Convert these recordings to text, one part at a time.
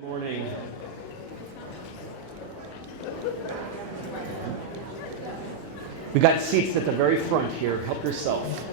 Good morning. We got seats at the very front here. Help yourself.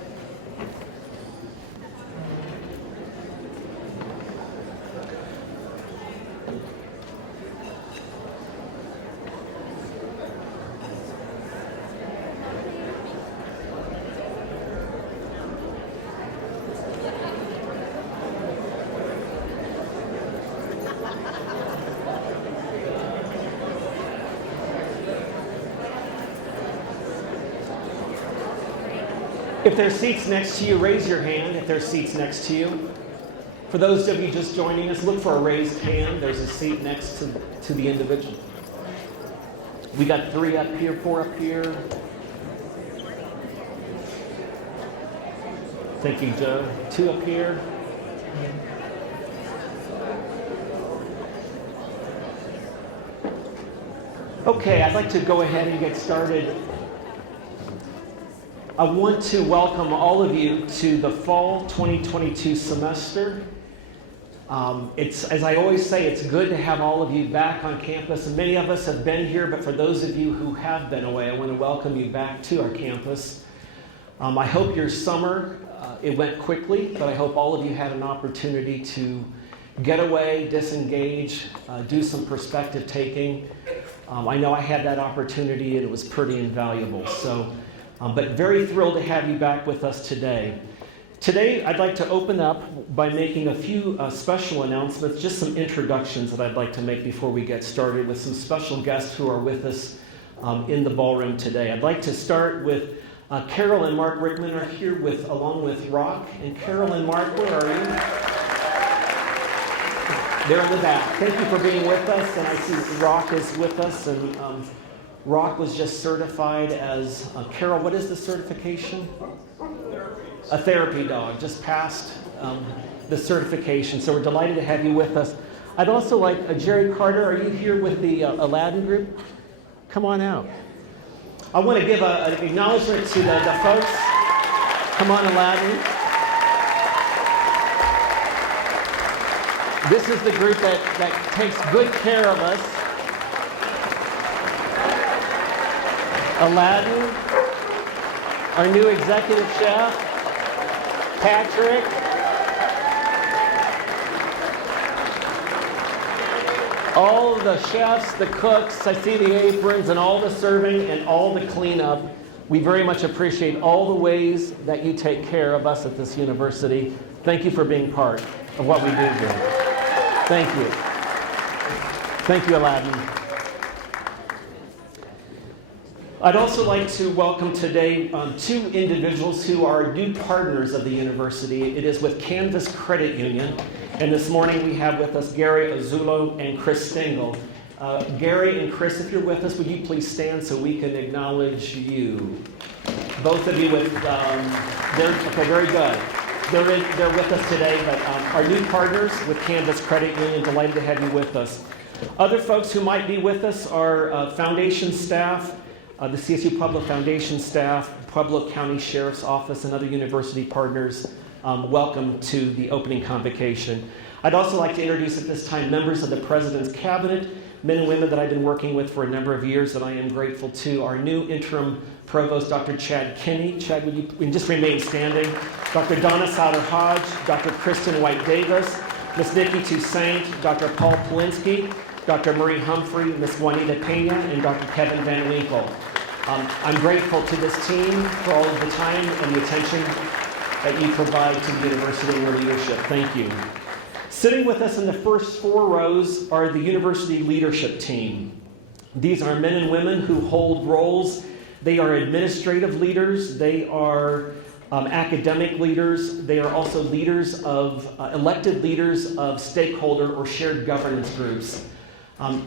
If there's seats next to you, raise your hand if there's seats next to you. For those of you just joining us, look for a raised hand. There's a seat next to the individual. We got 3 up here, 4 up here. Thank you, Joe. 2 up here. Okay, I'd like to go ahead and get started. I want to welcome all of you to the fall 2022 semester. As I always say, it's good to have all of you back on campus. Many of us have been here, but for those of you who have been away, I want to welcome you back to our campus. I hope your summer, it went quickly, but I hope all of you had an opportunity to get away, disengage, do some perspective taking. I know I had that opportunity and it was pretty invaluable. But very thrilled to have you back with us today. Today, I'd like to open up by making a few special announcements, just some introductions that I'd like to make before we get started with some special guests who are with us in the ballroom today. I'd like to start with Carol and Mark Rickman are here along with Rock. And Carol and Mark, where are you? They're in the back. Thank you for being with us. And I see Rock is with us. And Rock was just certified as, Carol, what is the certification? A therapy dog, just passed the certification. So we're delighted to have you with us. I'd also like, Jerry Carter, are you here with the Aladdin group? Come on out. I want to give an acknowledgement to the folks. Come on, Aladdin. This is the group that takes good care of us. Aladdin, our new executive chef, Patrick, all of the chefs, the cooks, I see the aprons and all the serving and all the cleanup. We very much appreciate all the ways that you take care of us at this university. Thank you for being part of what we do here. Thank you. Thank you, Aladdin. I'd also like to welcome today 2 individuals who are new partners of the university. It is with Canvas Credit Union. And this morning we have with us Gary Azulo and Chris Stengel. Gary and Chris, if you're with us, would you please stand so we can acknowledge you? Both of you with, okay, very good. They're with us today, but our new partners with Canvas Credit Union, delighted to have you with us. Other folks who might be with us are foundation staff, the CSU Pueblo Foundation staff, Pueblo County Sheriff's Office, and other university partners. Welcome to the opening convocation. I'd also like to introduce at this time members of the President's Cabinet, men and women that I've been working with for a number of years that I am grateful to. Our new interim provost, Dr. Chad Kinney. Chad, would you just remain standing? Dr. Donna Sauter-Hodge, Dr. Kristen White-Davis, Ms. Nikki Toussaint, Dr. Paul Polinsky, Dr. Marie Humphrey, Ms. Juanita Pena, and Dr. Kevin Van Winkle. I'm grateful to this team for all of the time and the attention that you provide to the university and your leadership. Thank you. Sitting with us in the first 4 rows are the university leadership team. These are men and women who hold roles. They are administrative leaders. They are academic leaders. They are also leaders of, elected leaders of stakeholder or shared governance groups.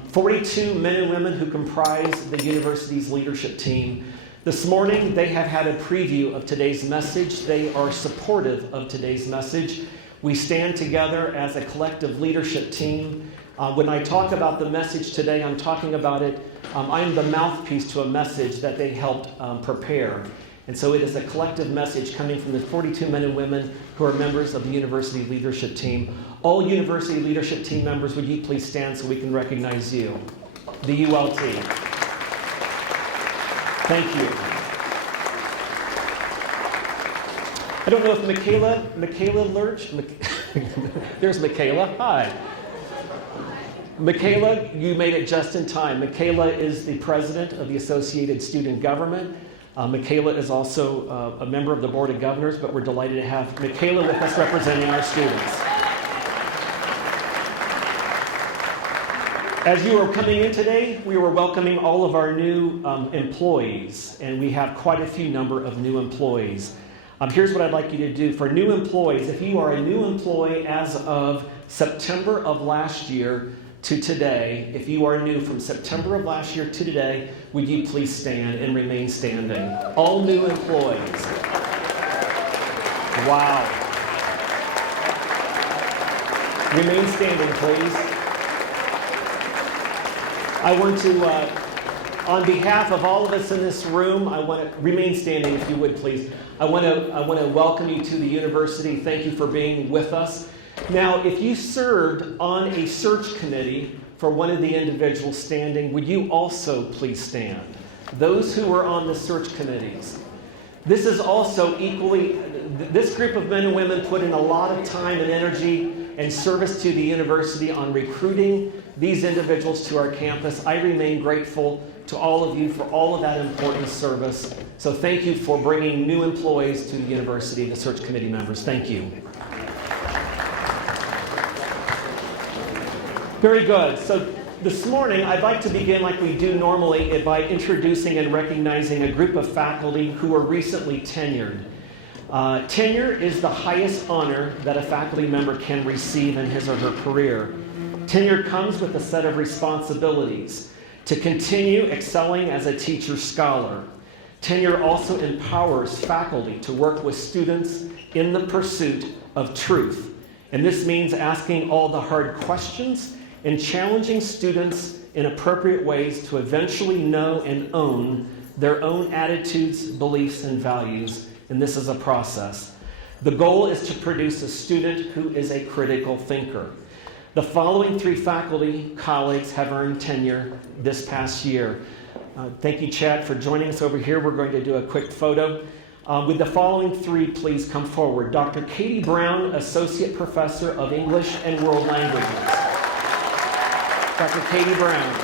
42 men and women who comprise the university's leadership team. This morning, they have had a preview of today's message. They are supportive of today's message. We stand together as a collective leadership team. When I talk about the message today, I'm talking about it. I am the mouthpiece to a message that they helped prepare. And so it is a collective message coming from the 42 men and women who are members of the university leadership team. All university leadership team members, would you please stand so we can recognize you? The ULT. Thank you. I don't know if Michaela Lurch, there's Michaela, hi. Michaela, you made it just in time. Michaela is the president of the Associated Student Government. Michaela is also a member of the Board of Governors, but we're delighted to have Michaela with us representing our students. As you are coming in today, we were welcoming all of our new employees, and we have quite a few number of new employees. Here's what I'd like you to do. For new employees, if you are a new employee as of September of last year to today, if you are new from September of last year to today, would you please stand and remain standing? All new employees. Wow. Remain standing, please. I want to, on behalf of all of us in this room, I want to remain standing if you would, please. I want to welcome you to the university. Thank you for being with us. Now, if you served on a search committee for one of the individuals standing, would you also please stand? Those who were on the search committees. This is also equally, this group of men and women put in a lot of time and energy and service to the university on recruiting these individuals to our campus. I remain grateful to all of you for all of that important service. So thank you for bringing new employees to the university, the search committee members. Thank you. Very good. So this morning, I'd like to begin like we do normally by introducing and recognizing a group of faculty who were recently tenured. Tenure is the highest honor that a faculty member can receive in his or her career. Tenure comes with a set of responsibilities to continue excelling as a teacher scholar. Tenure also empowers faculty to work with students in the pursuit of truth. And this means asking all the hard questions and challenging students in appropriate ways to eventually know and own their own attitudes, beliefs, and values. And this is a process. The goal is to produce a student who is a critical thinker. The following three faculty colleagues have earned tenure this past year. Thank you, Chad, for joining us over here. We're going to do a quick photo. Would the following three please come forward? Dr. Katie Brown, Associate Professor of English and World Languages. Dr. Katie Brown.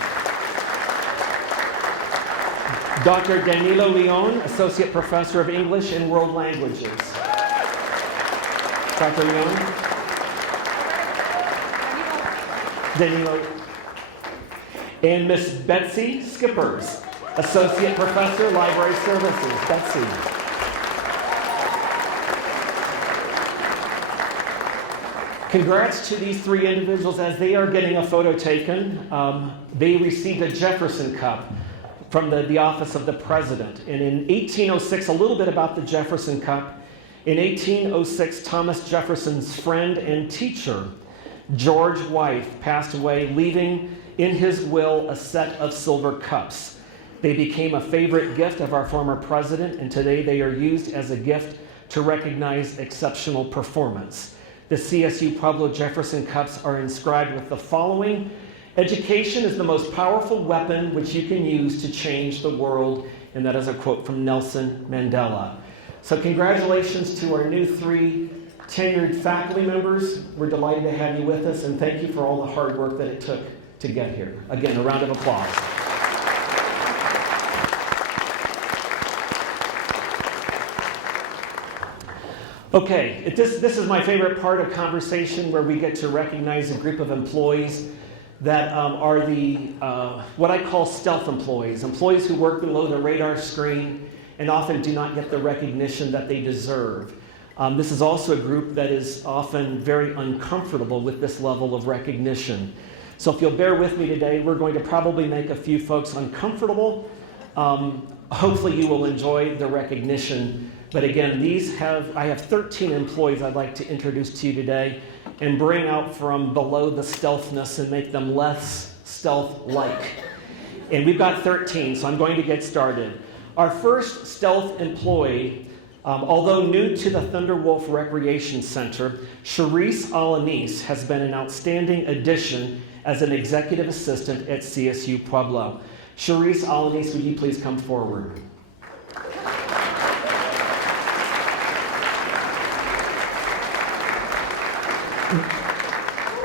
Dr. Danilo Leon, Associate Professor of English and World Languages. Dr. Leon. Danilo. And Miss Betsy Skippers, Associate Professor, Library Services. Betsy. Congrats to these three individuals as they are getting a photo taken. They received a Jefferson Cup from the Office of the President. And in 1806, a little bit about the Jefferson Cup. In 1806, Thomas Jefferson's friend and teacher, George Wythe, passed away, leaving in his will a set of silver cups. They became a favorite gift of our former president, and today they are used as a gift to recognize exceptional performance. The CSU Pueblo Jefferson Cups are inscribed with the following: education is the most powerful weapon which you can use to change the world. And that is a quote from Nelson Mandela. So congratulations to our new three tenured faculty members. We're delighted to have you with us, and thank you for all the hard work that it took to get here. Again, a round of applause. Okay, this is my favorite part of conversation, where we get to recognize a group of employees that are the what I call stealth employees who work below the radar screen and often do not get the recognition that they deserve. This is also a group that is often very uncomfortable with this level of recognition. So if you'll bear with me today, we're going to probably make a few folks uncomfortable. Hopefully you will enjoy the recognition. But again, I have 13 employees I'd like to introduce to you today and bring out from below the stealthness and make them less stealth-like. And we've got 13, so I'm going to get started. Our first stealth employee, although new to the Thunderwolf Recreation Center, Charisse Alanis has been an outstanding addition as an executive assistant at CSU Pueblo. Charisse Alanis, would you please come forward?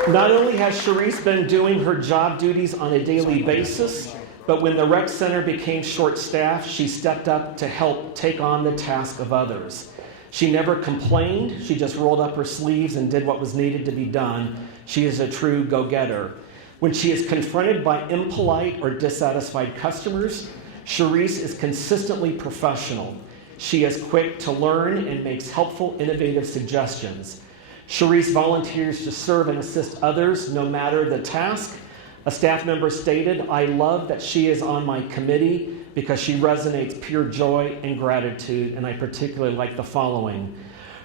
Not only has Charisse been doing her job duties on a daily basis, but when the rec center became short-staffed, she stepped up to help take on the task of others. She never complained. She just rolled up her sleeves and did what was needed to be done. She is a true go-getter. When she is confronted by impolite or dissatisfied customers, Charisse is consistently professional. She is quick to learn and makes helpful, innovative suggestions. Charisse volunteers to serve and assist others no matter the task. A staff member stated, "I love that she is on my committee because she resonates pure joy and gratitude," and I particularly like the following.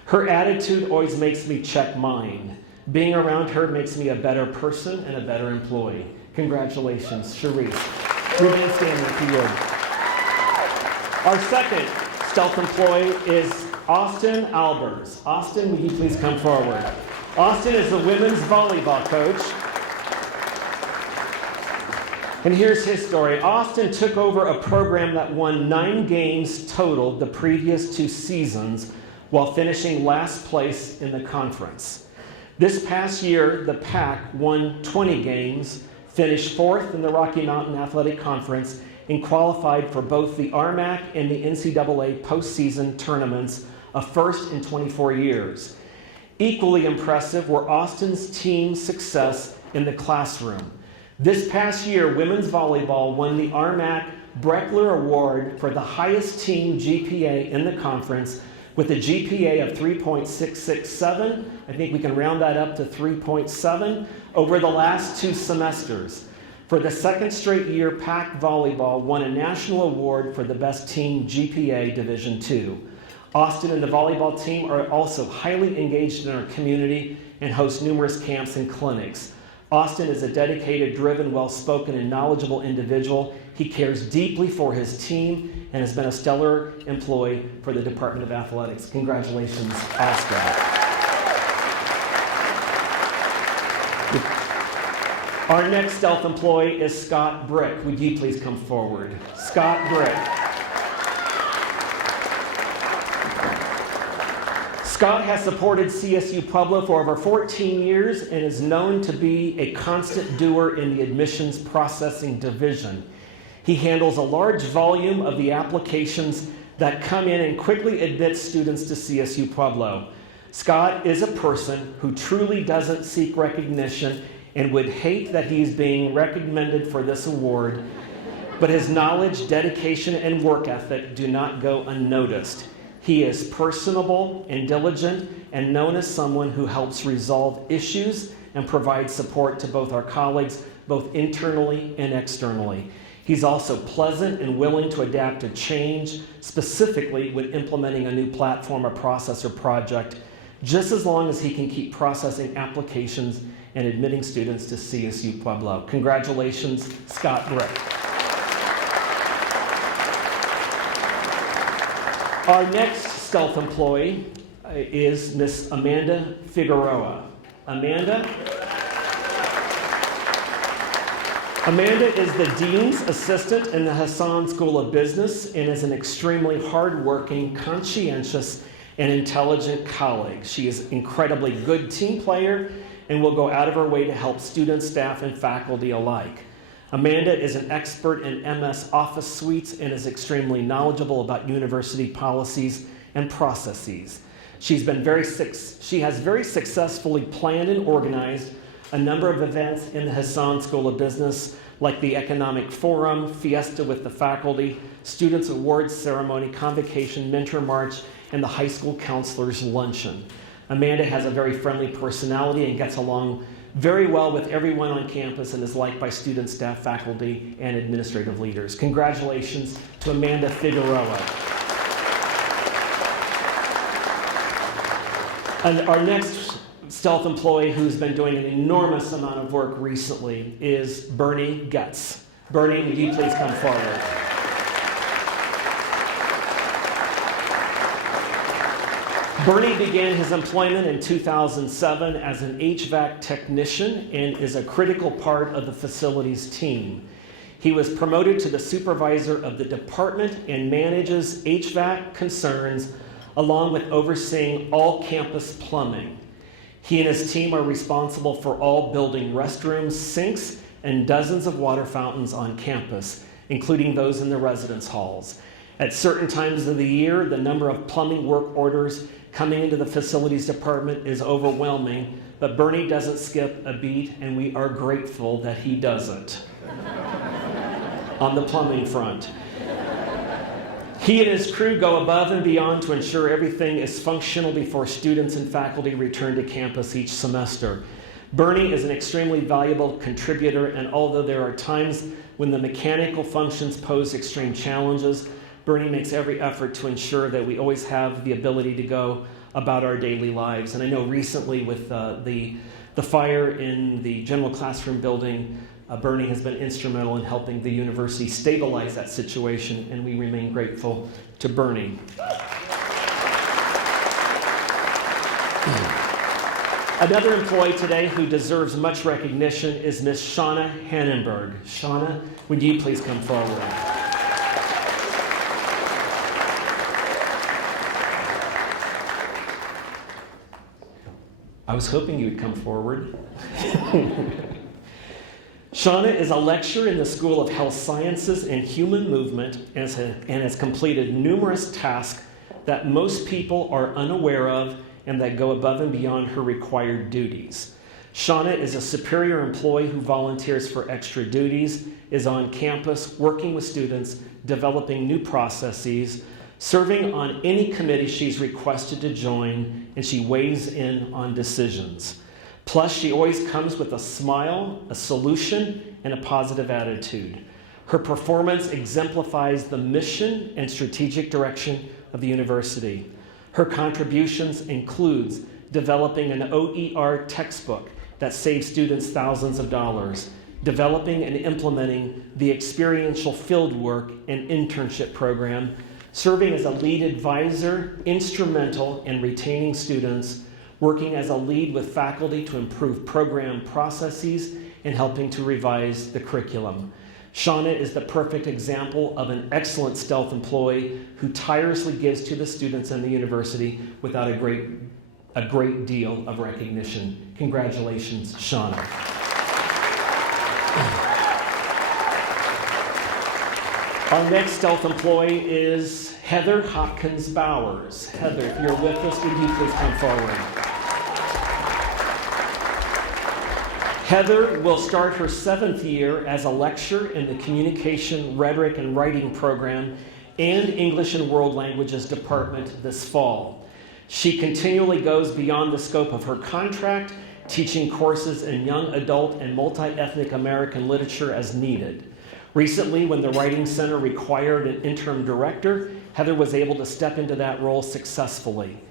"Her attitude always makes me check mine. Being around her makes me a better person and a better employee." Congratulations, Charisse. Remain standing if you would. Our second stealth employee is Austin Albers. Austin, would you please come forward? Austin is the women's volleyball coach. And here's his story. Austin took over a program that won 9 games total the previous 2 seasons while finishing last place in the conference. This past year, the Pack won 20 games, finished 4th in the Rocky Mountain Athletic Conference, and qualified for both the RMAC and the NCAA postseason tournaments, a first in 24 years. Equally impressive were Austin's team's success in the classroom. This past year, women's volleyball won the RMAC Breckler Award for the highest team GPA in the conference with a GPA of 3.667. I think we can round that up to 3.7 over the last 2 semesters. For the second straight year, Pack Volleyball won a national award for the best team GPA Division II. Austin and the volleyball team are also highly engaged in our community and host numerous camps and clinics. Austin is a dedicated, driven, well-spoken, and knowledgeable individual. He cares deeply for his team and has been a stellar employee for the Department of Athletics. Congratulations, Austin. Our next stealth employee is Scott Brick. Would you please come forward? Scott Brick. Scott has supported CSU Pueblo for over 14 years and is known to be a constant doer in the admissions processing division. He handles a large volume of the applications that come in and quickly admits students to CSU Pueblo. Scott is a person who truly doesn't seek recognition and would hate that he's being recommended for this award, but his knowledge, dedication, and work ethic do not go unnoticed. He is personable and diligent and known as someone who helps resolve issues and provide support to both our colleagues, both internally and externally. He's also pleasant and willing to adapt to change, specifically when implementing a new platform or process or project, just as long as he can keep processing applications and admitting students to CSU Pueblo. Congratulations, Scott Brick. Our next stealth employee is Miss Amanda Figueroa. Amanda is the Dean's Assistant in the Hassan School of Business and is an extremely hardworking, conscientious, and intelligent colleague. She is an incredibly good team player and will go out of her way to help students, staff, and faculty alike. Amanda is an expert in MS Office suites and is extremely knowledgeable about university policies and processes. She has very successfully planned and organized a number of events in the Hassan School of Business, like the Economic Forum, Fiesta with the faculty, Students Awards Ceremony, Convocation, Mentor March, and the High School Counselors Luncheon. Amanda has a very friendly personality and gets along very well with everyone on campus and is liked by students, staff, faculty, and administrative leaders. Congratulations to Amanda Figueroa. And our next stealth employee who's been doing an enormous amount of work recently is Bernie Gutz. Bernie, would you please come forward? Bernie began his employment in 2007 as an HVAC technician and is a critical part of the facilities team. He was promoted to the supervisor of the department and manages HVAC concerns along with overseeing all campus plumbing. He and his team are responsible for all building restrooms, sinks, and dozens of water fountains on campus, including those in the residence halls. At certain times of the year, the number of plumbing work orders coming into the facilities department is overwhelming, but Bernie doesn't skip a beat, and we are grateful that he doesn't on the plumbing front. He and his crew go above and beyond to ensure everything is functional before students and faculty return to campus each semester. Bernie is an extremely valuable contributor, and although there are times when the mechanical functions pose extreme challenges, Bernie makes every effort to ensure that we always have the ability to go about our daily lives. And I know recently with the fire in the general classroom building, Bernie has been instrumental in helping the university stabilize that situation, and we remain grateful to Bernie. Another employee today who deserves much recognition is Miss Shauna Hannenberg. Shauna, would you please come forward? I was hoping you would come forward. Shauna is a lecturer in the School of Health Sciences and Human Movement and has completed numerous tasks that most people are unaware of and that go above and beyond her required duties. Shauna is a superior employee who volunteers for extra duties, is on campus working with students, developing new processes, serving on any committee she's requested to join, and she weighs in on decisions. Plus, she always comes with a smile, a solution, and a positive attitude. Her performance exemplifies the mission and strategic direction of the university. Her contributions includes developing an OER textbook that saves students thousands of dollars, developing and implementing the experiential fieldwork and internship program, serving as a lead advisor, instrumental in retaining students, working as a lead with faculty to improve program processes, and helping to revise the curriculum. Shauna is the perfect example of an excellent stealth employee who tirelessly gives to the students and the university without a great deal of recognition. Congratulations, Shauna. Our next stealth employee is Heather Hopkins Bowers. Heather, if you're with us, would you please come forward? Heather will start her 7th year as a lecturer in the Communication, Rhetoric, and Writing program and English and World Languages department this fall. She continually goes beyond the scope of her contract, teaching courses in young adult and multi-ethnic American literature as needed. Recently, when the Writing Center required an interim director, Heather was able to step into that role successfully.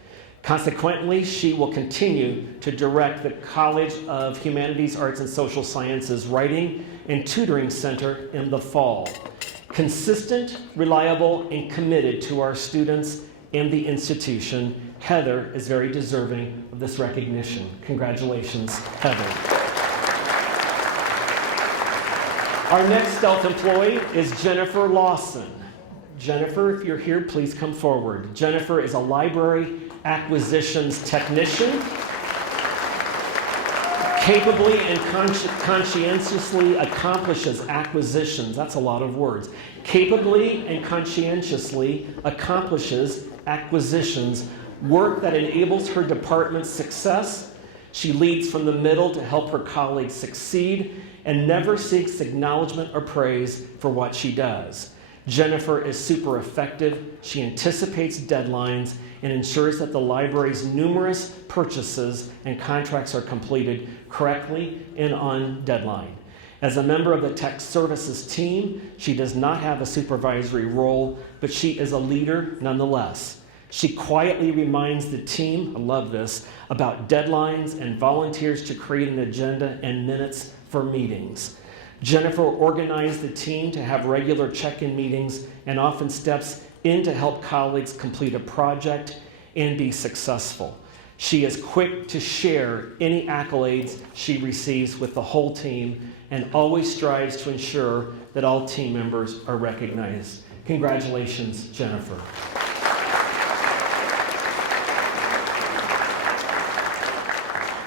Consequently, she will continue to direct the College of Humanities, Arts, and Social Sciences Writing and Tutoring Center in the fall. Consistent, reliable, and committed to our students and the institution, Heather is very deserving of this recognition. Congratulations, Heather. Our next stealth employee is Jennifer Lawson. Jennifer, if you're here, please come forward. Jennifer is a library acquisitions technician, capably and conscientiously accomplishes acquisitions. That's a lot of words. Capably and conscientiously accomplishes acquisitions, work that enables her department's success. She leads from the middle to help her colleagues succeed and never seeks acknowledgement or praise for what she does. Jennifer is super effective. She anticipates deadlines and ensures that the library's numerous purchases and contracts are completed correctly and on deadline. As a member of the tech services team, she does not have a supervisory role, but she is a leader nonetheless. She quietly reminds the team, I love this, about deadlines and volunteers to create an agenda and minutes for meetings. Jennifer organized the team to have regular check-in meetings and often steps in to help colleagues complete a project and be successful. She is quick to share any accolades she receives with the whole team and always strives to ensure that all team members are recognized. Congratulations, Jennifer.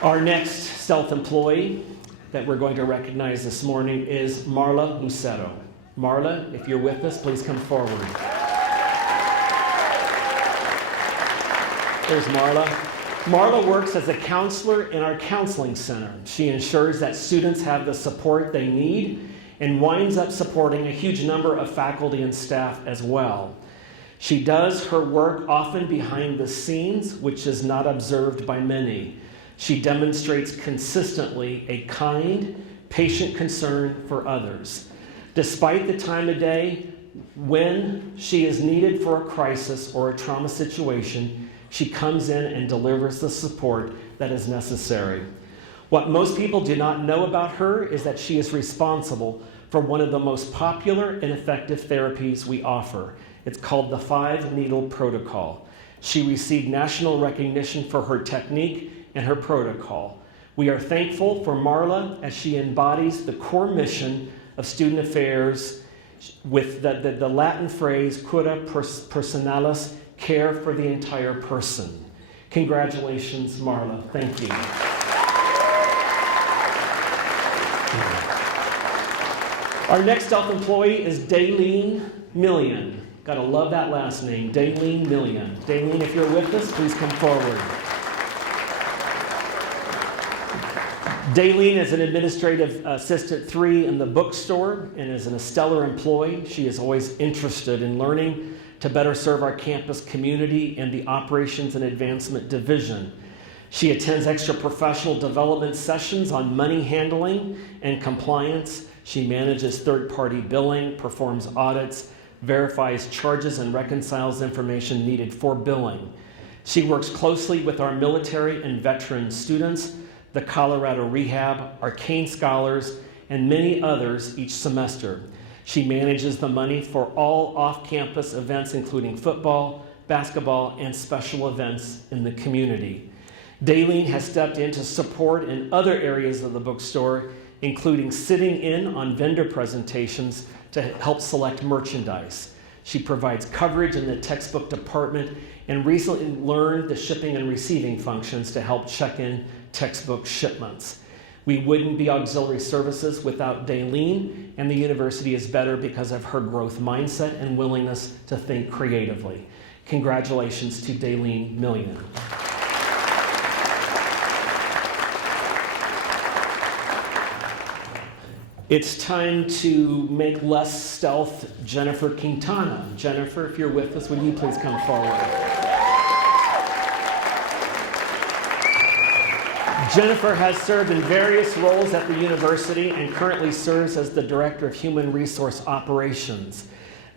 Our next self-employee that we're going to recognize this morning is Marla Mucero. Marla, if you're with us, please come forward. There's Marla. Marla works as a counselor in our counseling center. She ensures that students have the support they need and winds up supporting a huge number of faculty and staff as well. She does her work often behind the scenes, which is not observed by many. She demonstrates consistently a kind, patient concern for others. Despite the time of day when she is needed for a crisis or a trauma situation, she comes in and delivers the support that is necessary. What most people do not know about her is that she is responsible for one of the most popular and effective therapies we offer. It's called the 5-needle protocol. She received national recognition for her technique and her protocol. We are thankful for Marla as she embodies the core mission of student affairs with the Latin phrase cura personalis, care for the entire person. Congratulations, Marla. Thank you. Our next self-employee is Daylene Million. Gotta love that last name, Daylene Million. Daylene, if you're with us, please come forward. Daylene is an administrative assistant 3 in the bookstore and is a stellar employee. She is always interested in learning to better serve our campus community and the Operations and Advancement Division. She attends extra professional development sessions on money handling and compliance. She manages third-party billing, performs audits, verifies charges, and reconciles information needed for billing. She works closely with our military and veteran students, the Colorado Rehab, Arcane Scholars, and many others each semester. She manages the money for all off-campus events, including football, basketball, and special events in the community. Daylene has stepped in to support in other areas of the bookstore, including sitting in on vendor presentations to help select merchandise. She provides coverage in the textbook department and recently learned the shipping and receiving functions to help check in textbook shipments. We wouldn't be auxiliary services without Daylene, and the university is better because of her growth mindset and willingness to think creatively. Congratulations to Daylene Million. It's time to make less stealth Jennifer Quintana. Jennifer, if you're with us, would you please come forward? Jennifer has served in various roles at the university and currently serves as the Director of Human Resource Operations.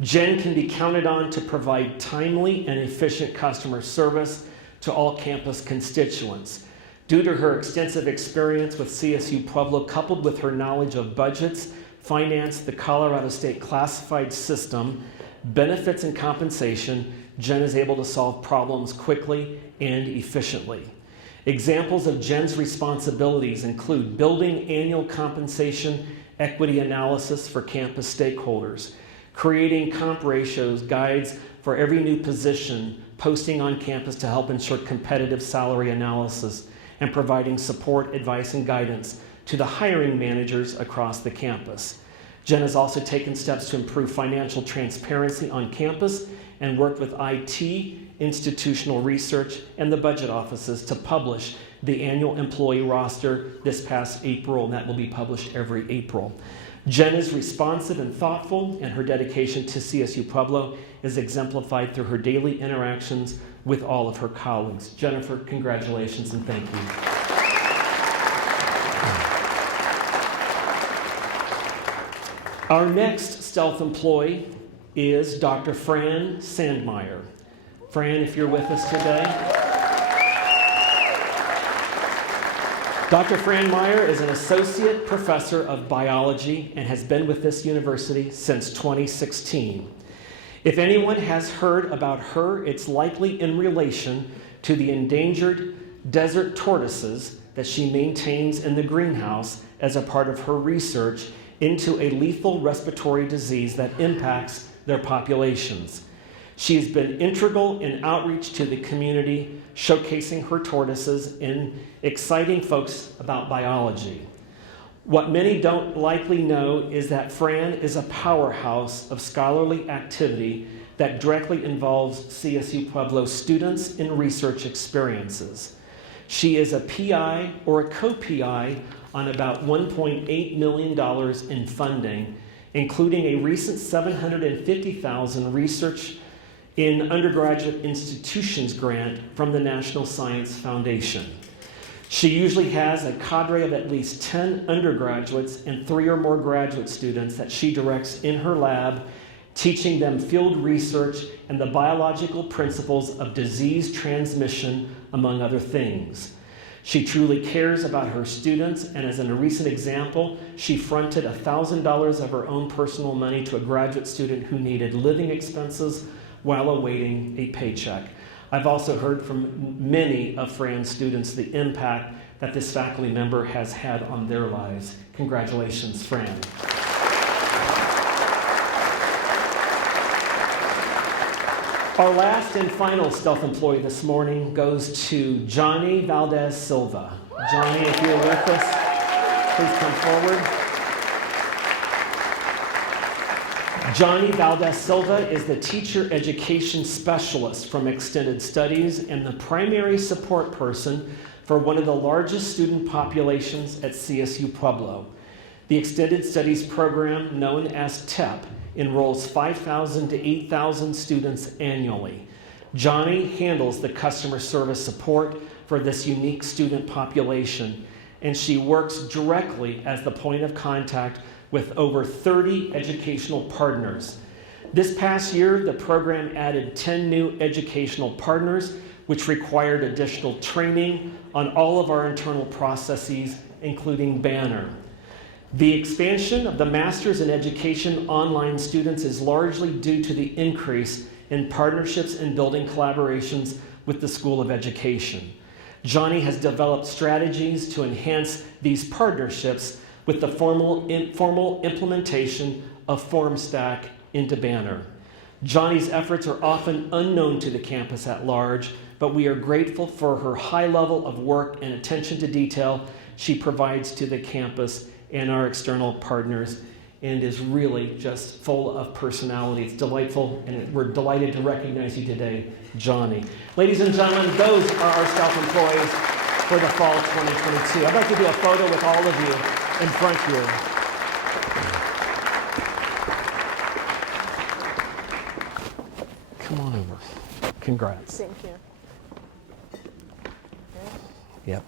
Jen can be counted on to provide timely and efficient customer service to all campus constituents. Due to her extensive experience with CSU Pueblo, coupled with her knowledge of budgets, finance, the Colorado State classified system, benefits, and compensation, Jen is able to solve problems quickly and efficiently. Examples of Jen's responsibilities include building annual compensation equity analysis for campus stakeholders, creating comp ratios guides for every new position posting on campus to help ensure competitive salary analysis, and providing support, advice, and guidance to the hiring managers across the campus. Jen has also taken steps to improve financial transparency on campus and worked with IT, institutional research, and the budget offices to publish the annual employee roster this past April, and that will be published every April. Jen is responsive and thoughtful, and her dedication to CSU Pueblo is exemplified through her daily interactions with all of her colleagues. Jennifer, congratulations and thank you. Our next stealth employee is Dr. Fran Sandmeyer. Fran, if you're with us today. Dr. Fran Meyer is an associate professor of biology and has been with this university since 2016. If anyone has heard about her, it's likely in relation to the endangered desert tortoises that she maintains in the greenhouse as a part of her research into a lethal respiratory disease that impacts their populations. She has been integral in outreach to the community, showcasing her tortoises and exciting folks about biology. What many don't likely know is that Fran is a powerhouse of scholarly activity that directly involves CSU Pueblo students in research experiences. She is a PI or a co-PI on about $1.8 million in funding, including a recent $750,000 research in undergraduate institutions grant from the National Science Foundation. She usually has a cadre of at least 10 undergraduates and 3 or more graduate students that she directs in her lab, teaching them field research and the biological principles of disease transmission, among other things. She truly cares about her students, and as in a recent example, she fronted $1,000 of her own personal money to a graduate student who needed living expenses while awaiting a paycheck. I've also heard from many of Fran's students the impact that this faculty member has had on their lives. Congratulations, Fran. Our last and final self-employed this morning goes to Johnny Valdez Silva. Johnny, if you're with us, please come forward. Johnny Valdez Silva is the teacher education specialist from Extended Studies and the primary support person for one of the largest student populations at CSU Pueblo. The Extended Studies program, known as TEP, enrolls 5,000 to 8,000 students annually. Johnny handles the customer service support for this unique student population, and she works directly as the point of contact with over 30 educational partners. This past year, the program added 10 new educational partners, which required additional training on all of our internal processes, including Banner. The expansion of the Master's in Education online students is largely due to the increase in partnerships and building collaborations with the School of Education. Johnny has developed strategies to enhance these partnerships with the formal implementation of FormStack into Banner. Johnny's efforts are often unknown to the campus at large, but we are grateful for her high level of work and attention to detail she provides to the campus and our external partners, and is really just full of personality. It's delightful, and we're delighted to recognize you today, Johnny. Ladies and gentlemen, those are our self-employees for the fall 2022. I'd like to do a photo with all of you in front here. Come on over. Congrats. Thank you. Yep.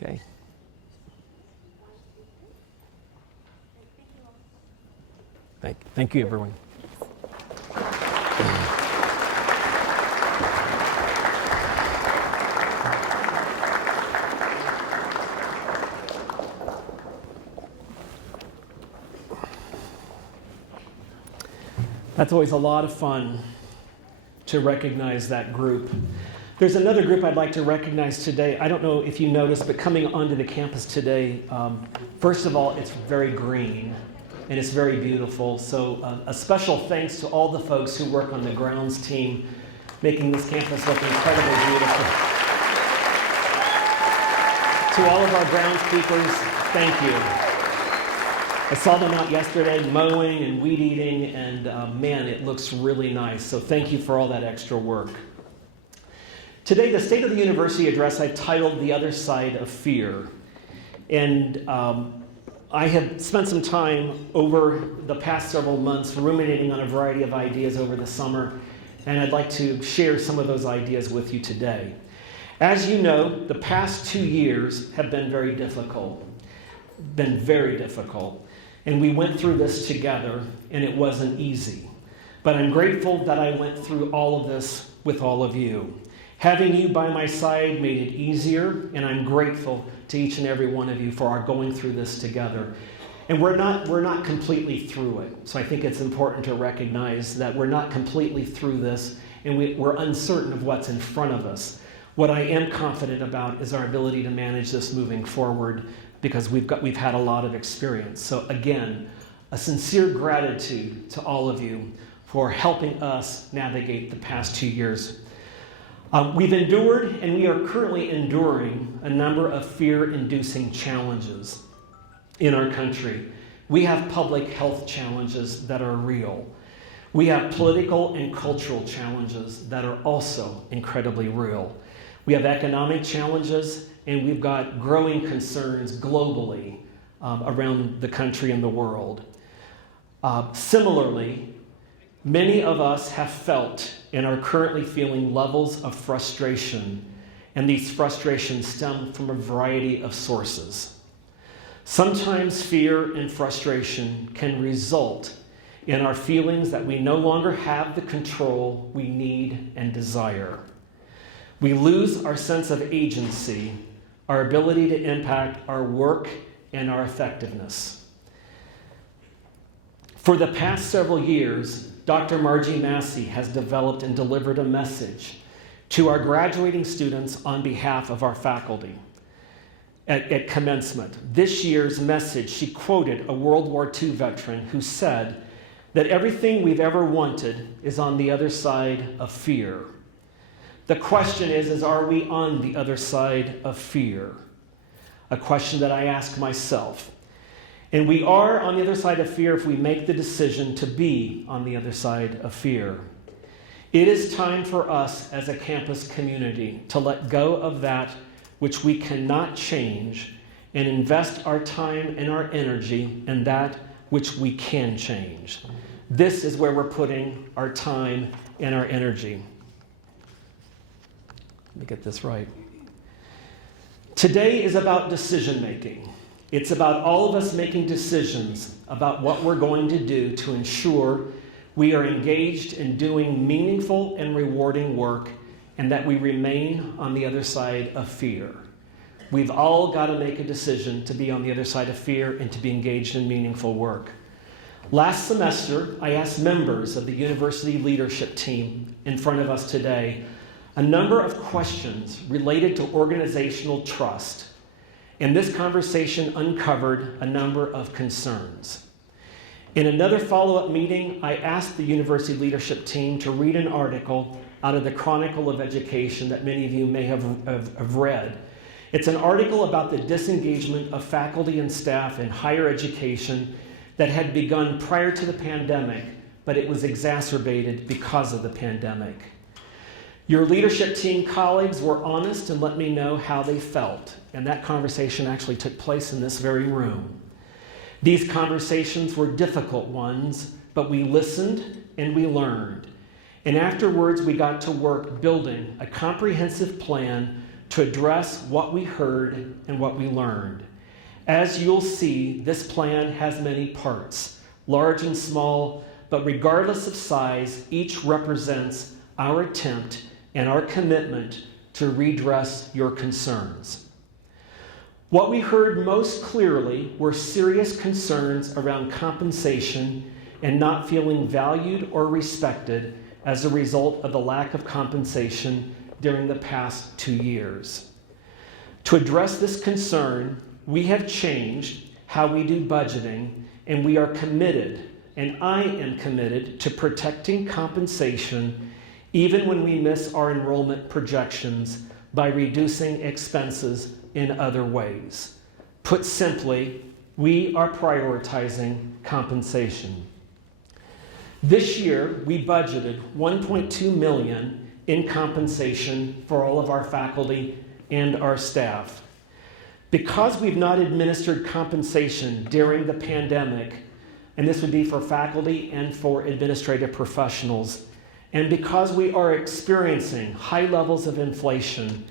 Okay. Thank you, everyone. That's always a lot of fun to recognize that group. There's another group I'd like to recognize today. I don't know if you noticed, but coming onto the campus today, first of all, it's very green and it's very beautiful. So a special thanks to all the folks who work on the grounds team, making this campus look incredibly beautiful. To all of our groundskeepers, thank you. I saw them out yesterday mowing and weed eating, and man, it looks really nice. So thank you for all that extra work. Today, the State of the University address I've titled The Other Side of Fear. And I have spent some time over the past several months ruminating on a variety of ideas over the summer, and I'd like to share some of those ideas with you today. As you know, the past 2 years have been very difficult. And we went through this together, and it wasn't easy. But I'm grateful that I went through all of this with all of you. Having you by my side made it easier, and I'm grateful to each and every one of you for our going through this together. And we're not completely through it. So I think it's important to recognize that we're not completely through this, and we're uncertain of what's in front of us. What I am confident about is our ability to manage this moving forward, because we've had a lot of experience. So again, a sincere gratitude to all of you for helping us navigate the past 2 years. We've endured, and we are currently enduring, a number of fear-inducing challenges in our country. We have public health challenges that are real. We have political and cultural challenges that are also incredibly real. We have economic challenges, and we've got growing concerns globally around the country and the world. Similarly, many of us have felt and are currently feeling levels of frustration, and these frustrations stem from a variety of sources. Sometimes fear and frustration can result in our feelings that we no longer have the control we need and desire. We lose our sense of agency, our ability to impact our work and our effectiveness. For the past several years, Dr. Margie Massey has developed and delivered a message to our graduating students on behalf of our faculty. At commencement, this year's message, she quoted a World War II veteran who said that everything we've ever wanted is on the other side of fear. The question is are we on the other side of fear? A question that I ask myself. And we are on the other side of fear if we make the decision to be on the other side of fear. It is time for us as a campus community to let go of that which we cannot change and invest our time and our energy in that which we can change. This is where we're putting our time and our energy. Let me get this right. Today is about decision making. It's about all of us making decisions about what we're going to do to ensure we are engaged in doing meaningful and rewarding work, and that we remain on the other side of fear. We've all got to make a decision to be on the other side of fear and to be engaged in meaningful work. Last semester, I asked members of the university leadership team in front of us today a number of questions related to organizational trust, and this conversation uncovered a number of concerns. In another follow-up meeting, I asked the university leadership team to read an article out of the Chronicle of Education that many of you may have read. It's an article about the disengagement of faculty and staff in higher education that had begun prior to the pandemic, but it was exacerbated because of the pandemic. Your leadership team colleagues were honest and let me know how they felt, and that conversation actually took place in this very room. These conversations were difficult ones, but we listened and we learned. And afterwards, we got to work building a comprehensive plan to address what we heard and what we learned. As you'll see, this plan has many parts, large and small, but regardless of size, each represents our attempt and our commitment to redress your concerns. What we heard most clearly were serious concerns around compensation and not feeling valued or respected as a result of the lack of compensation during the past 2 years. To address this concern, we have changed how we do budgeting, and we are committed, and I am committed, to protecting compensation even when we miss our enrollment projections by reducing expenses in other ways. Put simply, we are prioritizing compensation. This year, we budgeted $1.2 million in compensation for all of our faculty and our staff. Because we've not administered compensation during the pandemic, and this would be for faculty and for administrative professionals, and because we are experiencing high levels of inflation,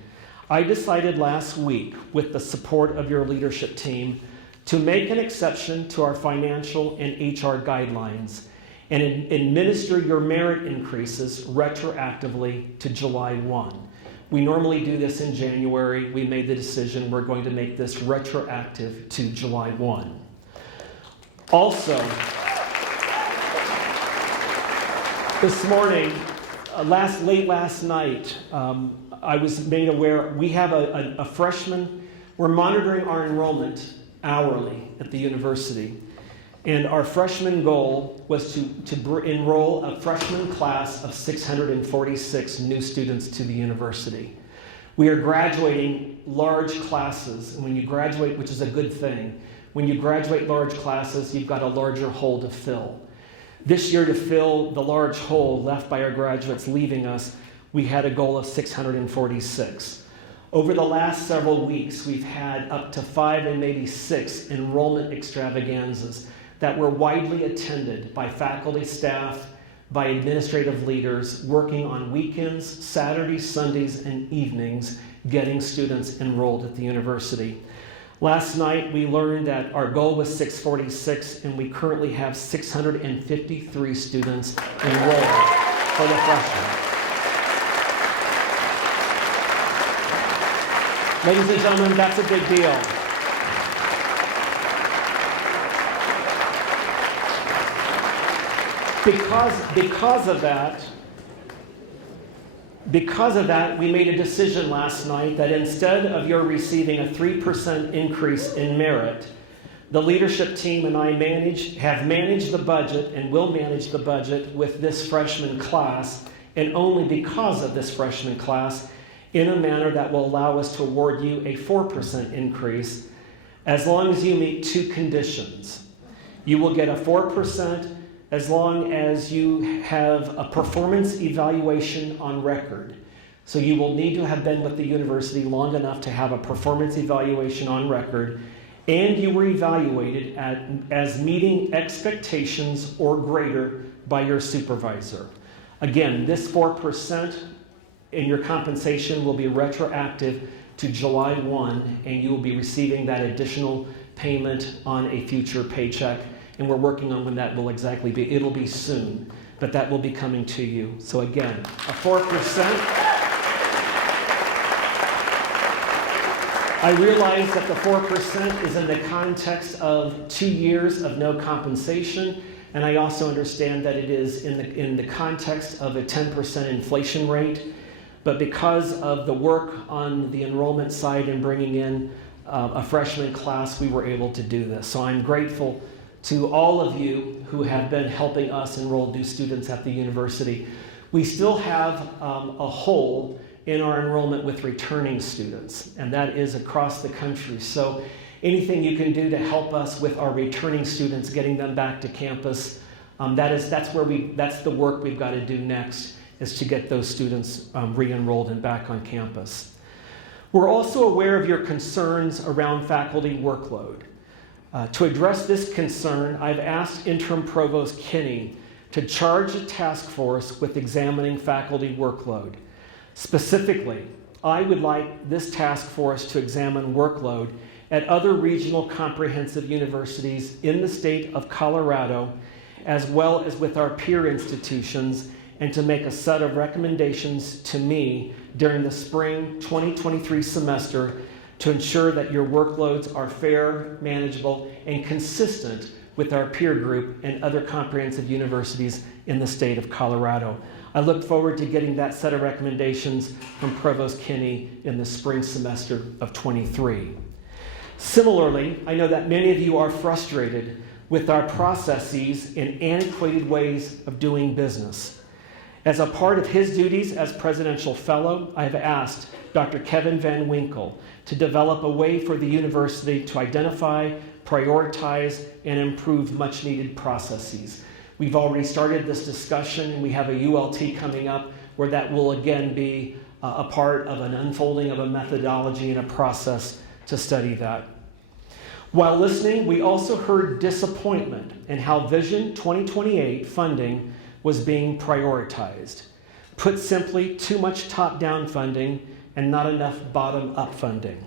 I decided last week, with the support of your leadership team, to make an exception to our financial and HR guidelines and administer your merit increases retroactively to July 1. We normally do this in January. We made the decision we're going to make this retroactive to July 1. Also, this morning, late last night, I was made aware we have a freshman. We're monitoring our enrollment hourly at the university. And our freshman goal was to enroll a freshman class of 646 new students to the university. We are graduating large classes. And when you graduate, which is a good thing, when you graduate large classes, you've got a larger hole to fill. This year, to fill the large hole left by our graduates leaving us, we had a goal of 646. Over the last several weeks, we've had up to 5 and maybe 6 enrollment extravaganzas that were widely attended by faculty, staff, by administrative leaders working on weekends, Saturdays, Sundays, and evenings, getting students enrolled at the university. Last night, we learned that our goal was 646, and we currently have 653 students enrolled for the freshmen. Ladies and gentlemen, that's a big deal. Because of that, we made a decision last night that instead of your receiving a 3% increase in merit, the leadership team and I have managed the budget and will manage the budget with this freshman class, and only because of this freshman class, in a manner that will allow us to award you a 4% increase as long as you meet 2 conditions. You will get a 4% as long as you have a performance evaluation on record. So you will need to have been with the university long enough to have a performance evaluation on record, and you were evaluated as meeting expectations or greater by your supervisor. Again, this 4% in your compensation will be retroactive to July 1, and you will be receiving that additional payment on a future paycheck. And we're working on when that will exactly be. It'll be soon, but that will be coming to you. So again, a 4%. I realize that the 4% is in the context of 2 years of no compensation, and I also understand that it is in the context of a 10% inflation rate. But because of the work on the enrollment side and bringing in a freshman class, we were able to do this. So I'm grateful to all of you who have been helping us enroll new students at the university. We still have a hole in our enrollment with returning students, and that is across the country. So anything you can do to help us with our returning students, getting them back to campus, that's the work we've got to do next, is to get those students re-enrolled and back on campus. We're also aware of your concerns around faculty workload. To address this concern, I've asked Interim Provost Kinney to charge a task force with examining faculty workload. Specifically, I would like this task force to examine workload at other regional comprehensive universities in the state of Colorado, as well as with our peer institutions, and to make a set of recommendations to me during the spring 2023 semester to ensure that your workloads are fair, manageable, and consistent with our peer group and other comprehensive universities in the state of Colorado. I look forward to getting that set of recommendations from Provost Kinney in the spring semester of 23. Similarly, I know that many of you are frustrated with our processes and antiquated ways of doing business. As a part of his duties as Presidential Fellow, I have asked Dr. Kevin Van Winkle to develop a way for the university to identify, prioritize, and improve much-needed processes. We've already started this discussion, and we have a ULT coming up where that will again be a part of an unfolding of a methodology and a process to study that. While listening, we also heard disappointment in how Vision 2028 funding was being prioritized. Put simply, too much top-down funding and not enough bottom-up funding.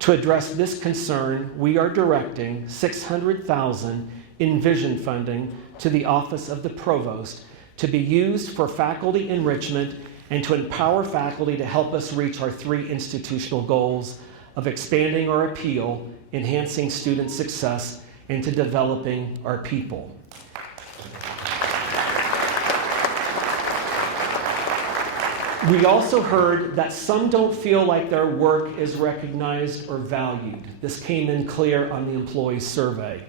To address this concern, we are directing $600,000 in Vision funding to the Office of the Provost to be used for faculty enrichment and to empower faculty to help us reach our 3 institutional goals of expanding our appeal, enhancing student success, and to developing our people. We also heard that some don't feel like their work is recognized or valued. This came in clear on the employee survey.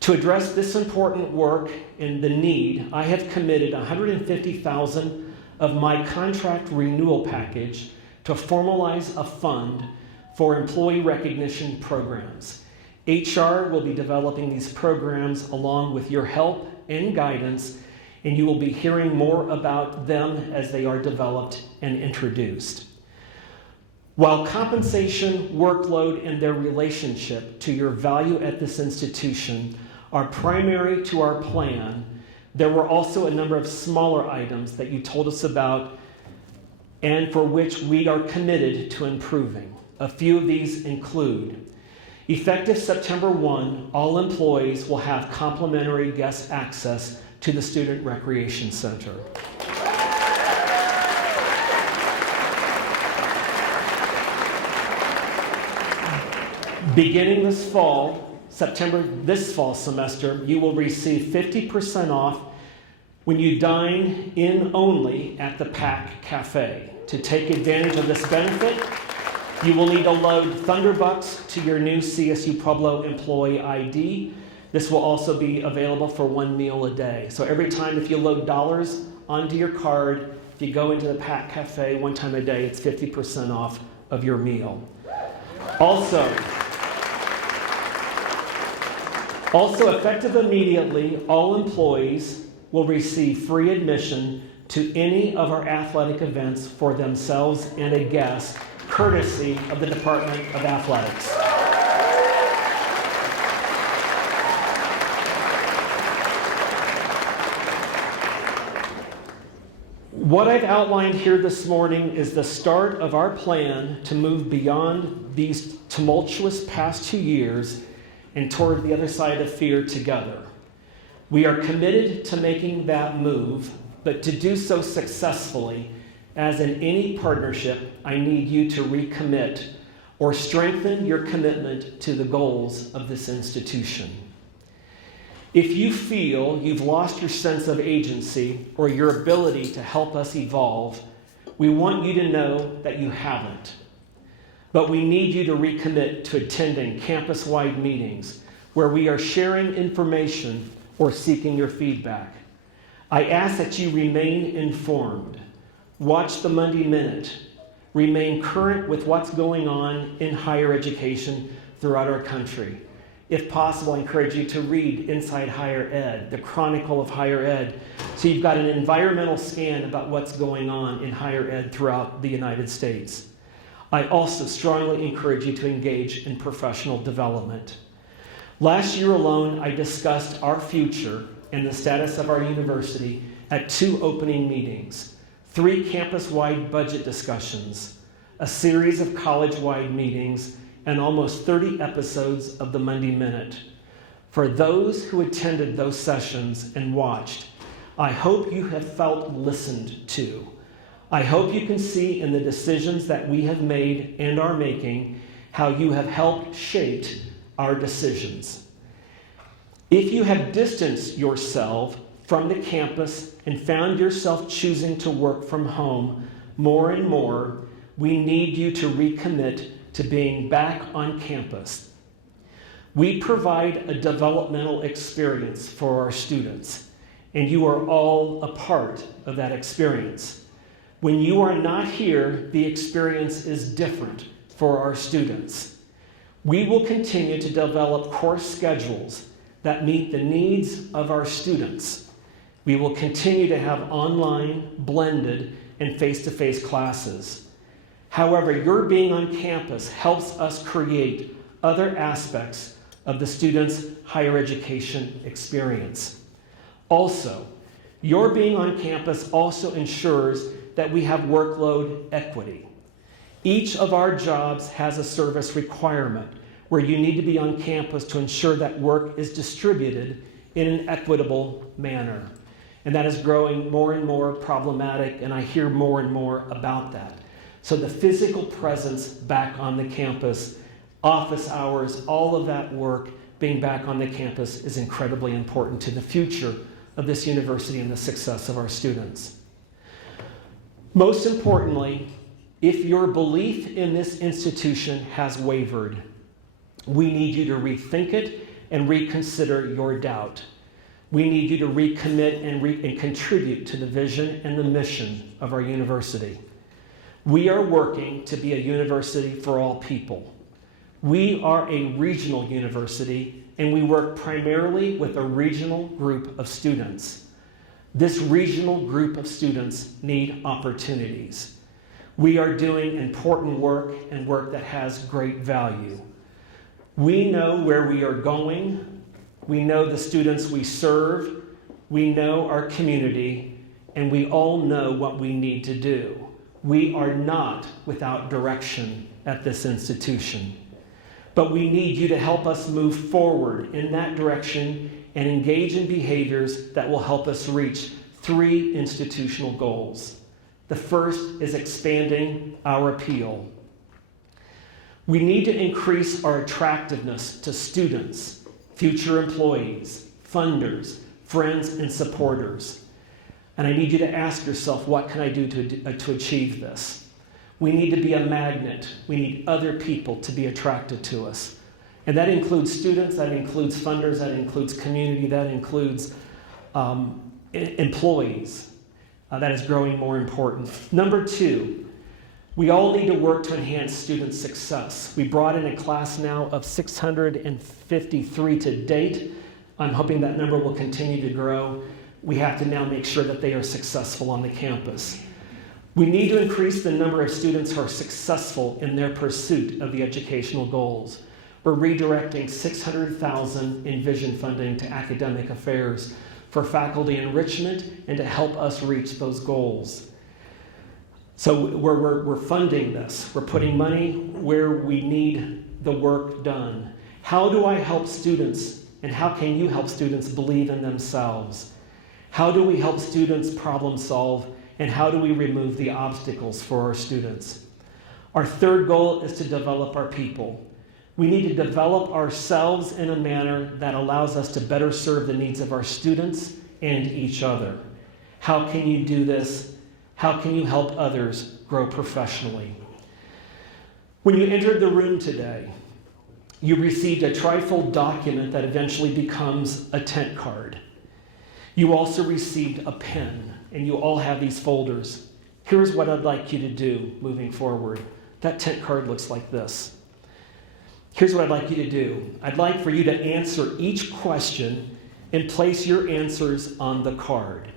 To address this important work and the need, I have committed $150,000 of my contract renewal package to formalize a fund for employee recognition programs. HR will be developing these programs along with your help and guidance, and you will be hearing more about them as they are developed and introduced. While compensation, workload, and their relationship to your value at this institution are primary to our plan, there were also a number of smaller items that you told us about and for which we are committed to improving. A few of these include: effective September 1, all employees will have complimentary guest access to the Student Recreation Center. Beginning this fall semester, you will receive 50% off when you dine in only at the PAC Cafe. To take advantage of this benefit, you will need to load Thunderbucks to your new CSU Pueblo employee ID. This will also be available for 1 meal a day. So every time if you load dollars onto your card, if you go into the PAC Cafe 1 time a day, it's 50% off of your meal. Also effective immediately, all employees will receive free admission to any of our athletic events for themselves and a guest, courtesy of the Department of Athletics. What I've outlined here this morning is the start of our plan to move beyond these tumultuous past 2 years and toward the other side of fear together. We are committed to making that move, but to do so successfully, as in any partnership, I need you to recommit or strengthen your commitment to the goals of this institution. If you feel you've lost your sense of agency or your ability to help us evolve, we want you to know that you haven't. But we need you to recommit to attending campus-wide meetings where we are sharing information or seeking your feedback. I ask that you remain informed, watch the Monday Minute, remain current with what's going on in higher education throughout our country. If possible, I encourage you to read Inside Higher Ed, the Chronicle of Higher Ed, so you've got an environmental scan about what's going on in higher ed throughout the United States. I also strongly encourage you to engage in professional development. Last year alone, I discussed our future and the status of our university at 2 opening meetings, 3 campus-wide budget discussions, a series of college-wide meetings, and almost 30 episodes of the Monday Minute. For those who attended those sessions and watched, I hope you have felt listened to. I hope you can see in the decisions that we have made and are making how you have helped shape our decisions. If you have distanced yourself from the campus and found yourself choosing to work from home more and more, we need you to recommit to being back on campus. We provide a developmental experience for our students, and you are all a part of that experience. When you are not here, the experience is different for our students. We will continue to develop course schedules that meet the needs of our students. We will continue to have online, blended, and face-to-face classes. However, your being on campus helps us create other aspects of the student's higher education experience. Also, your being on campus also ensures that we have workload equity. Each of our jobs has a service requirement where you need to be on campus to ensure that work is distributed in an equitable manner. And that is growing more and more problematic, and I hear more and more about that. So the physical presence back on the campus, office hours, all of that work being back on the campus is incredibly important to the future of this university and the success of our students. Most importantly, if your belief in this institution has wavered, we need you to rethink it and reconsider your doubt. We need you to recommit and contribute to the vision and the mission of our university. We are working to be a university for all people. We are a regional university, and we work primarily with a regional group of students. This regional group of students need opportunities. We are doing important work and work that has great value. We know where we are going. We know the students we serve. We know our community, and we all know what we need to do. We are not without direction at this institution. But we need you to help us move forward in that direction and engage in behaviors that will help us reach 3 institutional goals. The first is expanding our appeal. We need to increase our attractiveness to students, future employees, funders, friends, and supporters. And I need you to ask yourself, what can I do to achieve this? We need to be a magnet. We need other people to be attracted to us. And that includes students, that includes funders, that includes community, that includes employees. That is growing more important. Number 2, we all need to work to enhance student success. We brought in a class now of 653 to date. I'm hoping that number will continue to grow. We have to now make sure that they are successful on the campus. We need to increase the number of students who are successful in their pursuit of the educational goals. We're redirecting $600,000 in vision funding to academic affairs for faculty enrichment and to help us reach those goals. So we're funding this. We're putting money where we need the work done. How do I help students, and how can you help students believe in themselves? How do we help students problem solve, and how do we remove the obstacles for our students? Our third goal is to develop our people. We need to develop ourselves in a manner that allows us to better serve the needs of our students and each other. How can you do this? How can you help others grow professionally? When you entered the room today, you received a trifold document that eventually becomes a tent card. You also received a pen, and you all have these folders. Here's what I'd like you to do moving forward. That tent card looks like this. Here's what I'd like you to do. I'd like for you to answer each question and place your answers on the card.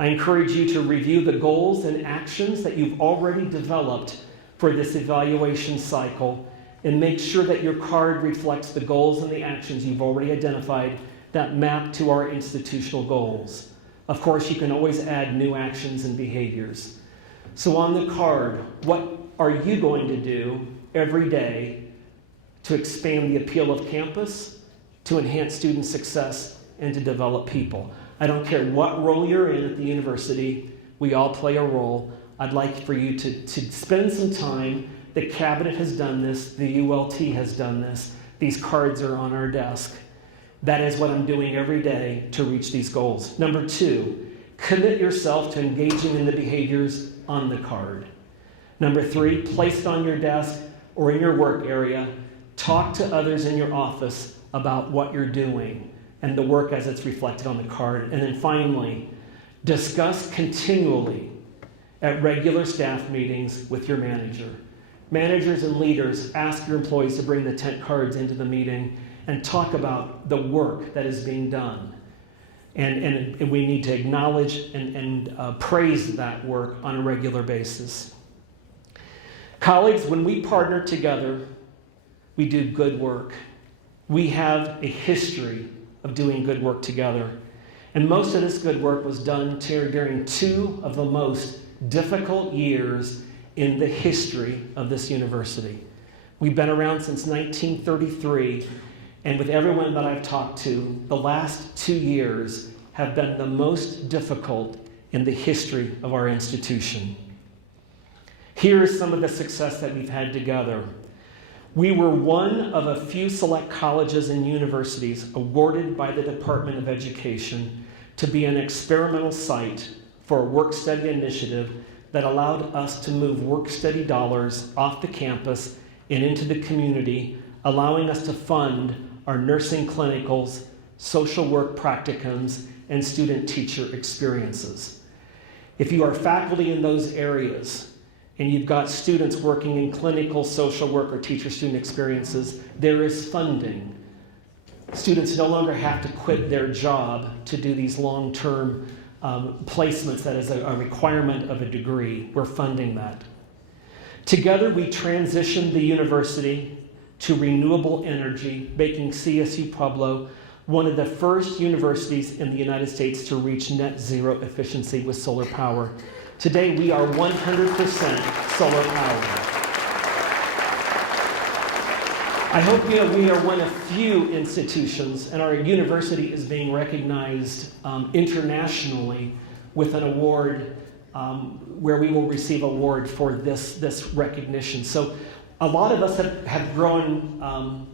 I encourage you to review the goals and actions that you've already developed for this evaluation cycle and make sure that your card reflects the goals and the actions you've already identified that map to our institutional goals. Of course, you can always add new actions and behaviors. So on the card, what are you going to do every day to expand the appeal of campus, to enhance student success, and to develop people? I don't care what role you're in at the university, we all play a role. I'd like for you to spend some time. The cabinet has done this, the ULT has done this. These cards are on our desk. That is what I'm doing every day to reach these goals. Number 2, commit yourself to engaging in the behaviors on the card. Number 3, place it on your desk or in your work area. Talk to others in your office about what you're doing and the work as it's reflected on the card. And then finally, discuss continually at regular staff meetings with your manager. Managers and leaders, ask your employees to bring the tent cards into the meeting and talk about the work that is being done. And we need to acknowledge and praise that work on a regular basis. Colleagues, when we partner together, we do good work. We have a history of doing good work together. And most of this good work was done during 2 of the most difficult years in the history of this university. We've been around since 1933, and with everyone that I've talked to, the last 2 years have been the most difficult in the history of our institution. Here is some of the success that we've had together. We were one of a few select colleges and universities awarded by the Department of Education to be an experimental site for a work-study initiative that allowed us to move work-study dollars off the campus and into the community, allowing us to fund our nursing clinicals, social work practicums, and student-teacher experiences. If you are faculty in those areas and you've got students working in clinical, social work, or teacher-student experiences, there is funding. Students no longer have to quit their job to do these long-term placements. That is a requirement of a degree. We're funding that. Together, we transitioned the university to renewable energy, making CSU Pueblo one of the first universities in the United States to reach net zero efficiency with solar power. Today, we are 100% solar powered. I hope you know we are one of few institutions, and our university is being recognized internationally with an award where we will receive an award for this recognition. So a lot of us have grown,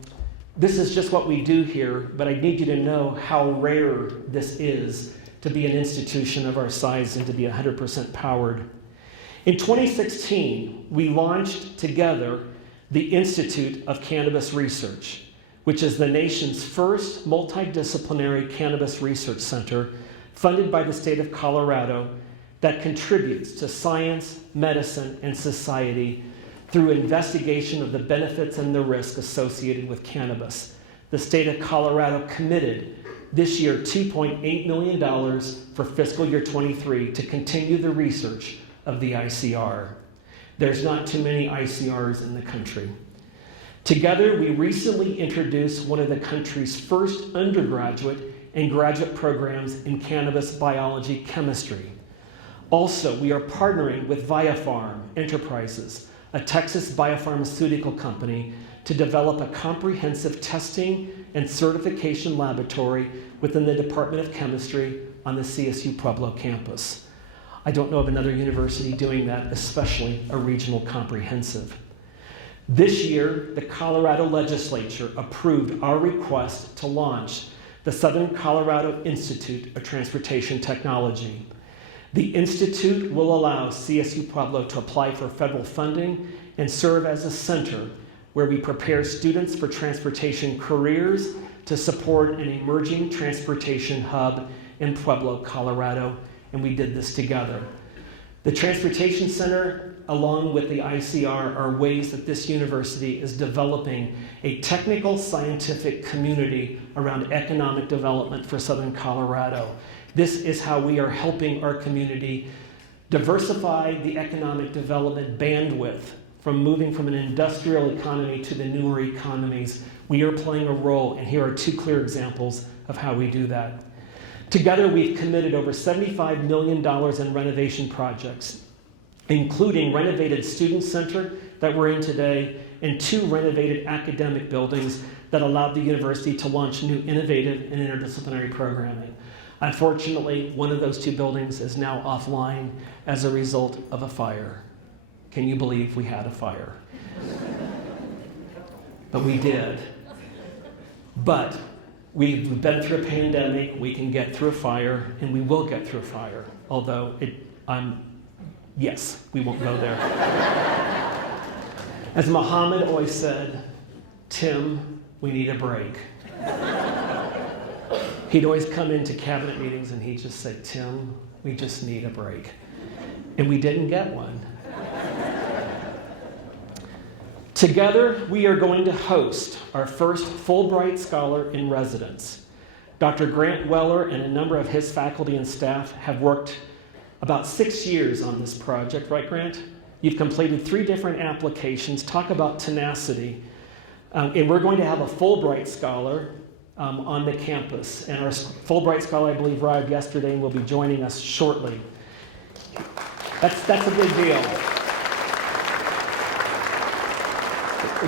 this is just what we do here, but I need you to know how rare this is to be an institution of our size and to be 100% powered. In 2016, we launched together the Institute of Cannabis Research, which is the nation's first multidisciplinary cannabis research center funded by the state of Colorado that contributes to science, medicine, and society through investigation of the benefits and the risk associated with cannabis. The state of Colorado committed this year $2.8 million for fiscal year 23 to continue the research of the ICR. There's not too many ICRs in the country. Together, we recently introduced one of the country's first undergraduate and graduate programs in cannabis biology chemistry. Also, we are partnering with Viapharm Enterprises, a Texas biopharmaceutical company, to develop a comprehensive testing and certification laboratory within the Department of Chemistry on the CSU Pueblo campus. I don't know of another university doing that, especially a regional comprehensive. This year, the Colorado legislature approved our request to launch the Southern Colorado Institute of Transportation Technology. The institute will allow CSU Pueblo to apply for federal funding and serve as a center where we prepare students for transportation careers to support an emerging transportation hub in Pueblo, Colorado, and we did this together. The Transportation Center, along with the ICR, are ways that this university is developing a technical scientific community around economic development for Southern Colorado. This is how we are helping our community diversify the economic development bandwidth from moving from an industrial economy to the newer economies. We are playing a role, and here are two clear examples of how we do that. Together, we've committed over $75 million in renovation projects, including renovated student center that we're in today and 2 renovated academic buildings that allowed the university to launch new innovative and interdisciplinary programming. Unfortunately, one of those 2 buildings is now offline as a result of a fire. Can you believe we had a fire? But we did. But we've been through a pandemic, we can get through a fire, and we will get through a fire. Although, yes, we won't go there. As Muhammad always said, Tim, we need a break. He'd always come into cabinet meetings and he'd just say, Tim, we just need a break. And we didn't get one. Together, we are going to host our first Fulbright Scholar in Residence. Dr. Grant Weller and a number of his faculty and staff have worked about 6 years on this project, right, Grant? You've completed 3 different applications. Talk about tenacity. And we're going to have a Fulbright Scholar on the campus. And our Fulbright Scholar, I believe, arrived yesterday and will be joining us shortly. That's a big deal.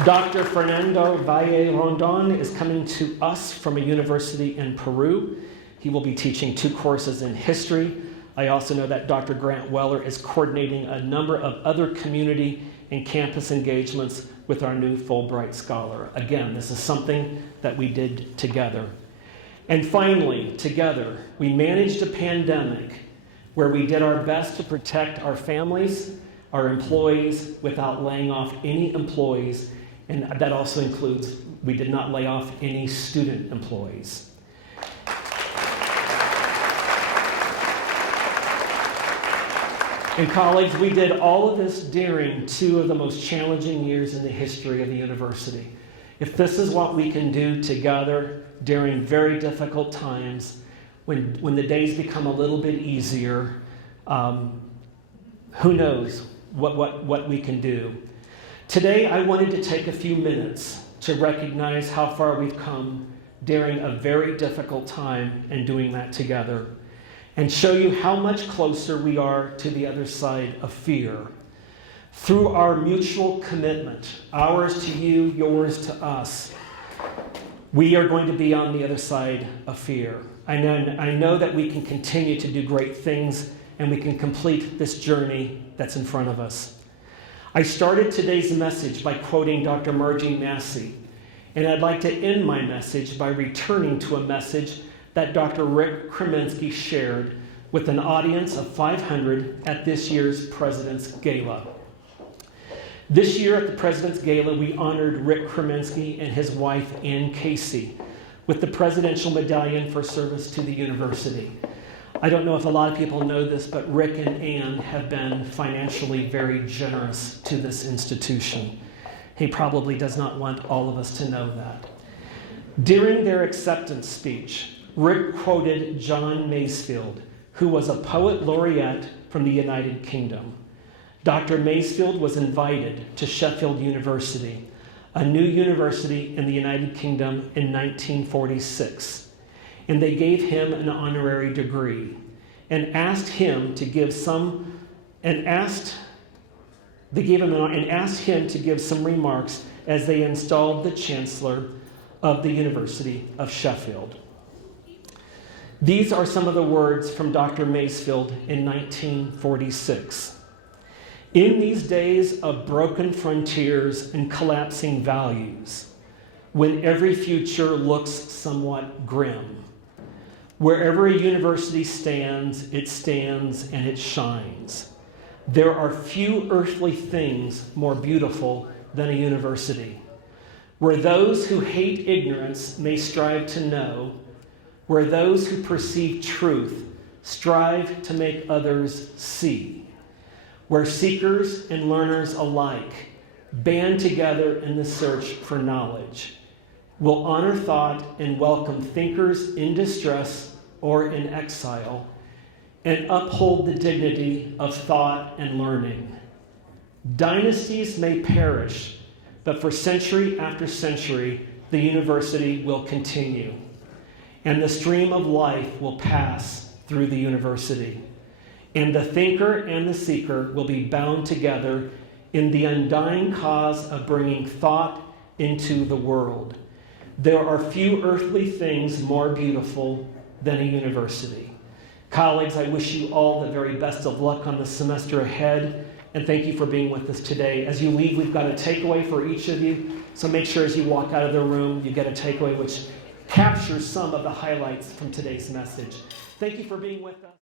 Dr. Fernando Valle Rondon is coming to us from a university in Peru. He will be teaching 2 courses in history. I also know that Dr. Grant Weller is coordinating a number of other community and campus engagements with our new Fulbright Scholar. Again, this is something that we did together. And finally, together, we managed a pandemic where we did our best to protect our families, our employees, without laying off any employees. And that also includes, we did not lay off any student employees. And colleagues, we did all of this during 2 of the most challenging years in the history of the university. If this is what we can do together during very difficult times, when the days become a little bit easier, who knows what we can do. Today, I wanted to take a few minutes to recognize how far we've come during a very difficult time and doing that together, and show you how much closer we are to the other side of fear. Through our mutual commitment, ours to you, yours to us, we are going to be on the other side of fear. I know that we can continue to do great things and we can complete this journey that's in front of us. I started today's message by quoting Dr. Margie Massey, and I'd like to end my message by returning to a message that Dr. Rick Kreminsky shared with an audience of 500 at this year's President's Gala. This year at the President's Gala, we honored Rick Kreminsky and his wife, Ann Casey, with the Presidential Medallion for Service to the University. I don't know if a lot of people know this, but Rick and Ann have been financially very generous to this institution. He probably does not want all of us to know that. During their acceptance speech, Rick quoted John Masefield, who was a poet laureate from the United Kingdom. Dr. Masefield was invited to Sheffield University, a new university in the United Kingdom, in 1946, and they gave him an honorary degree and asked him to give some remarks as they installed the Chancellor of the University of Sheffield. These are some of the words from Dr. Masefield in 1946. In these days of broken frontiers and collapsing values, when every future looks somewhat grim, wherever a university stands and it shines. There are few earthly things more beautiful than a university, where those who hate ignorance may strive to know, where those who perceive truth strive to make others see, where seekers and learners alike band together in the search for knowledge, will honor thought and welcome thinkers in distress or in exile, and uphold the dignity of thought and learning. Dynasties may perish, but for century after century, the university will continue, and the stream of life will pass through the university. And the thinker and the seeker will be bound together in the undying cause of bringing thought into the world. There are few earthly things more beautiful than a university. Colleagues, I wish you all the very best of luck on the semester ahead, and thank you for being with us today. As you leave, we've got a takeaway for each of you, so make sure as you walk out of the room, you get a takeaway which captures some of the highlights from today's message. Thank you for being with us.